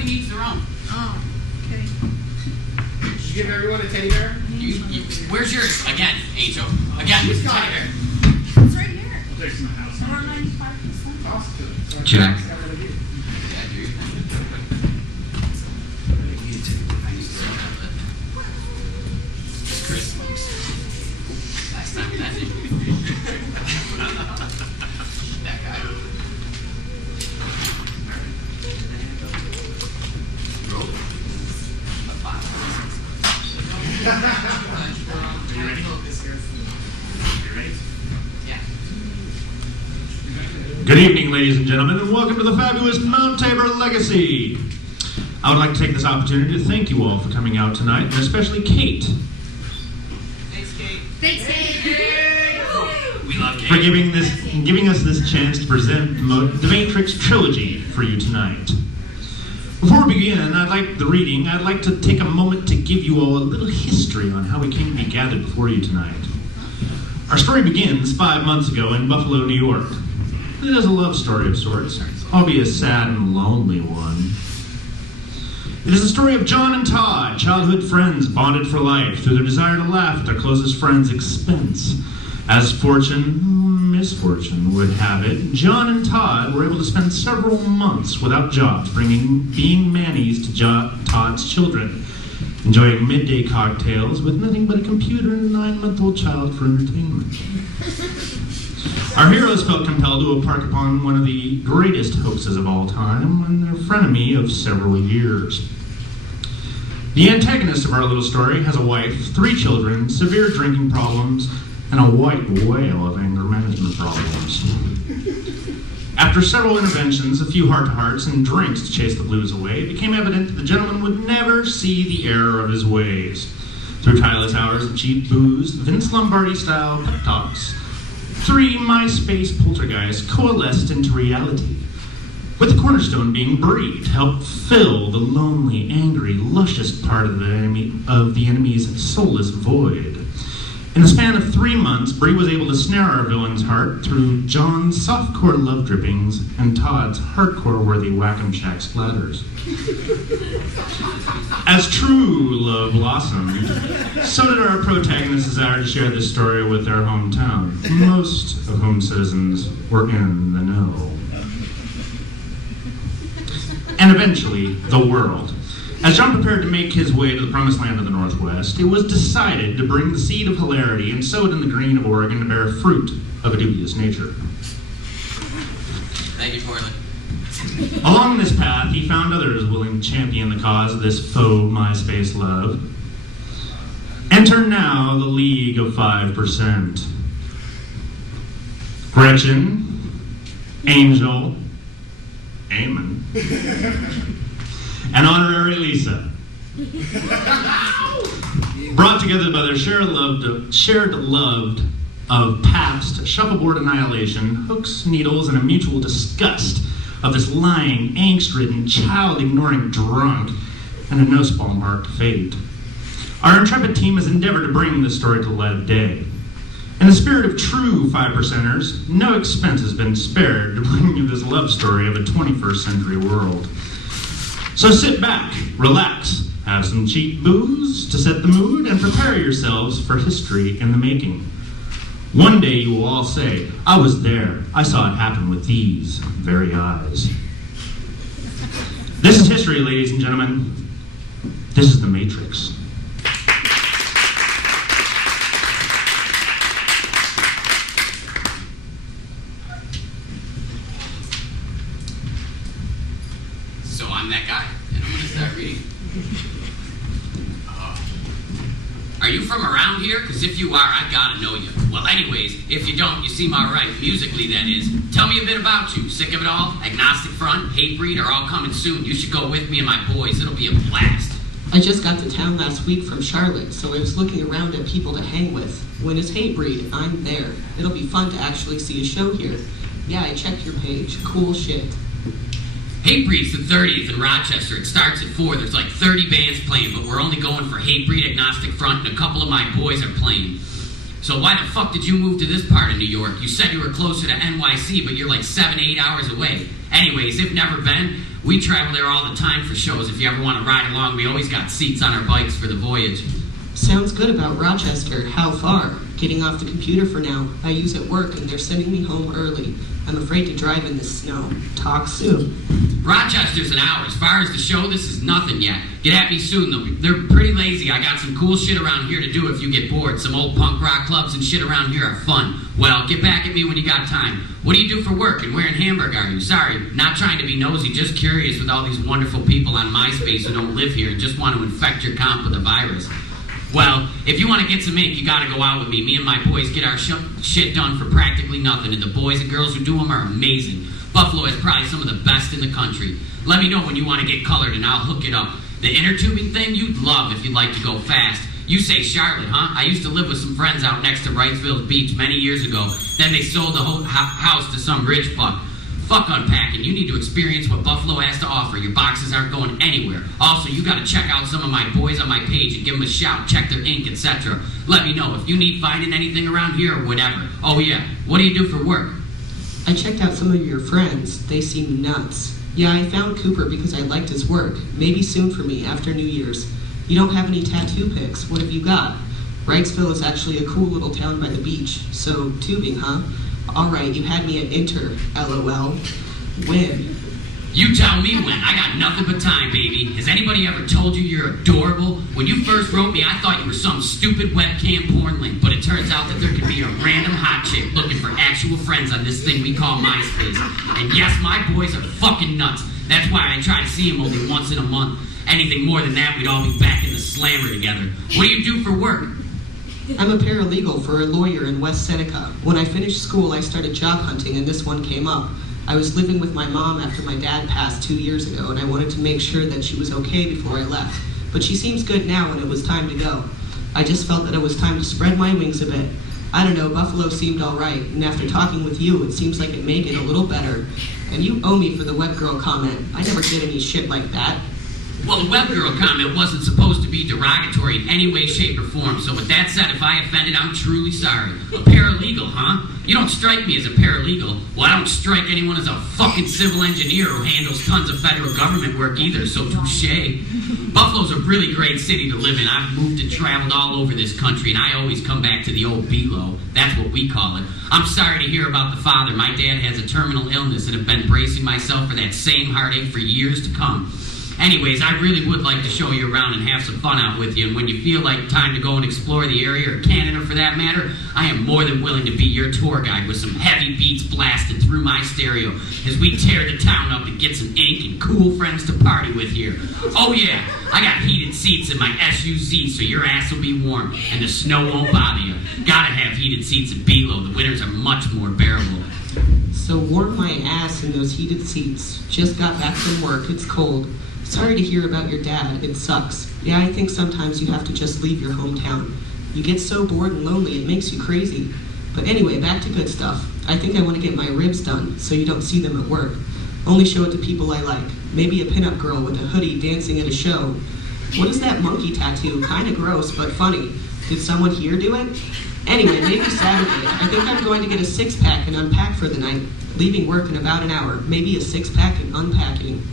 Everybody needs their own. Oh, okay. Did you give everyone a teddy bear? Where's yours? Again, Angel. Again, He's teddy got bear. It's right here. I'll take some of the house. Or 95%. Toss it to him. Jack. Yeah, dude. Chris smokes. Last time that that guy. Roll. A five. Are you ready? You ready? Yeah. Good evening, ladies and gentlemen, and welcome to the fabulous Mt Tabors Legacy. I would like to take this opportunity to thank you all for coming out tonight, and especially Kate, Thanks, Kate. Thanks, Dave. We love Kate. for giving us this chance to present the Mate-Trixx trilogy for you tonight. Before we begin, I'd like to take a moment to give you all a little history on how we came to be gathered before you tonight. Our story begins 5 months ago in Buffalo, New York. It is a love story of sorts, albeit a sad and lonely one. It is the story of John and Todd, childhood friends bonded for life through their desire to laugh at their closest friend's expense. As misfortune would have it, John and Todd were able to spend several months without jobs, being mannies to Todd's children, enjoying midday cocktails with nothing but a computer and a 9-month-old child for entertainment. Our heroes felt compelled to embark upon one of the greatest hoaxes of all time and their frenemy of several years. The antagonist of our little story has a wife, 3 children, severe drinking problems, and a white whale of anger management problems. After several interventions, a few heart-to-hearts, and drinks to chase the blues away, it became evident that the gentleman would never see the error of his ways. Through tireless hours of cheap booze, Vince Lombardi-style pep talks, 3 MySpace poltergeists coalesced into reality, with the cornerstone being Bree to help fill the lonely, angry, luscious part of the enemy's soulless void. In the span of 3 months, Bree was able to snare our villain's heart through John's softcore love drippings and Todd's hardcore-worthy Whack-'em Shack splatters. As true love blossomed, so did our protagonist's desire to share this story with their hometown, most of whom citizens were in the know. And eventually, the world. As John prepared to make his way to the promised land of the Northwest, it was decided to bring the seed of hilarity and sow it in the green of Oregon to bear fruit of a dubious nature. Thank you, Portland. Along this path, he found others willing to champion the cause of this faux MySpace love. Enter now the League of 5%. Gretchen, Angel, Eamon, and Honorary Lisa. Brought together by their shared love of past shuffleboard annihilation, hooks, needles, and a mutual disgust of this lying, angst-ridden, child-ignoring drunk, and a no-spawn-marked fate. Our intrepid team has endeavored to bring this story to the light of day. In the spirit of true 5%ers, no expense has been spared to bring you this love story of a 21st century world. So sit back, relax, have some cheap booze to set the mood, and prepare yourselves for history in the making. One day you will all say, I was there. I saw it happen with these very eyes. This is history, ladies and gentlemen. This is the Mate-Trixxx. So I'm that guy, and I'm gonna start reading. Are you from around here? Because if you are, I gotta know you. Well, anyways, if you don't, you seem alright, musically that is. Tell me a bit about you. Sick of it all? Agnostic front? Hate breed? Are all coming soon? You should go with me and my boys. It'll be a blast. I just got to town last week from Charlotte, so I was looking around at people to hang with. When it's hate breed, I'm there. It'll be fun to actually see a show here. Yeah, I checked your page. Cool shit. Hatebreed's the 30th in Rochester. It starts at 4. There's like 30 bands playing, but we're only going for Hatebreed, Agnostic Front, and a couple of my boys are playing. So why the fuck did you move to this part of New York? You said you were closer to NYC, but you're like 7, 8 hours away. Anyways, if never been, we travel there all the time for shows. If you ever want to ride along, we always got seats on our bikes for the voyage. Sounds good about Rochester. How far? Getting off the computer for now. I use at work and they're sending me home early. I'm afraid to drive in this snow. Talk soon. Rochester's an hour. As far as the show, this is nothing yet. Get at me soon, though. They're pretty lazy. I got some cool shit around here to do if you get bored. Some old punk rock clubs and shit around here are fun. Well, get back at me when you got time. What do you do for work, and where in Hamburg are you? Sorry, not trying to be nosy, just curious with all these wonderful people on MySpace who don't live here and just want to infect your comp with a virus. Well, if you want to get some ink, you got to go out with me. Me and my boys get our shit done for practically nothing, and the boys and girls who do them are amazing. Buffalo has probably some of the best in the country. Let me know when you want to get colored, and I'll hook it up. The inner tubing thing, you'd love if you'd like to go fast. You say Charlotte, huh? I used to live with some friends out next to Wrightsville Beach many years ago. Then they sold the whole house to some rich fuck. Fuck unpacking. You need to experience what Buffalo has to offer. Your boxes aren't going anywhere. Also, you got to check out some of my boys on my page and give them a shout, check their ink, etc. Let me know if you need finding anything around here or whatever. Oh yeah, what do you do for work? I checked out some of your friends. They seem nuts. Yeah, I found Cooper because I liked his work. Maybe soon for me, after New Year's. You don't have any tattoo pics. What have you got? Wrightsville is actually a cool little town by the beach. So, tubing, huh? Alright, you had me at Inter, LOL. When? You tell me when. I got nothing but time, baby. Has anybody ever told you you're adorable? When you first wrote me, I thought you were some stupid webcam porn link, but it turns out that there could be a random hot chick looking for actual friends on this thing we call MySpace. And yes, my boys are fucking nuts. That's why I try to see them only once in a month. Anything more than that, we'd all be back in the slammer together. What do you do for work? I'm a paralegal for a lawyer in West Seneca. When I finished school, I started job hunting, and this one came up. I was living with my mom after my dad passed 2 years ago, and I wanted to make sure that she was okay before I left. But she seems good now, and it was time to go. I just felt that it was time to spread my wings a bit. I don't know, Buffalo seemed all right, and after talking with you, it seems like it may get a little better. And you owe me for the web girl comment. I never did any shit like that. Well, the web girl comment wasn't supposed to be derogatory in any way, shape, or form, so with that said, if I offended, I'm truly sorry. A paralegal, huh? You don't strike me as a paralegal. Well, I don't strike anyone as a fucking civil engineer who handles tons of federal government work either, so touche. Buffalo's a really great city to live in. I've moved and traveled all over this country, and I always come back to the old beat-low. That's what we call it. I'm sorry to hear about the father. My dad has a terminal illness and have been bracing myself for that same heartache for years to come. Anyways, I really would like to show you around and have some fun out with you, and when you feel like time to go and explore the area, or Canada for that matter, I am more than willing to be your tour guide with some heavy beats blasted through my stereo as we tear the town up and get some ink and cool friends to party with here. Oh yeah, I got heated seats in my SUZ so your ass will be warm and the snow won't bother you. Gotta have heated seats at Below. The winters are much more bearable. So warm my ass in those heated seats. Just got back from work, it's cold. Sorry to hear about your dad, it sucks. Yeah, I think sometimes you have to just leave your hometown. You get so bored and lonely, it makes you crazy. But anyway, back to good stuff. I think I want to get my ribs done, so you don't see them at work. Only show it to people I like. Maybe a pinup girl with a hoodie dancing at a show. What is that monkey tattoo? Kinda gross, but funny. Did someone here do it? Anyway, maybe Saturday. I think I'm going to get a six-pack and unpack for the night. Leaving work in about an hour. Maybe a six-pack and unpacking.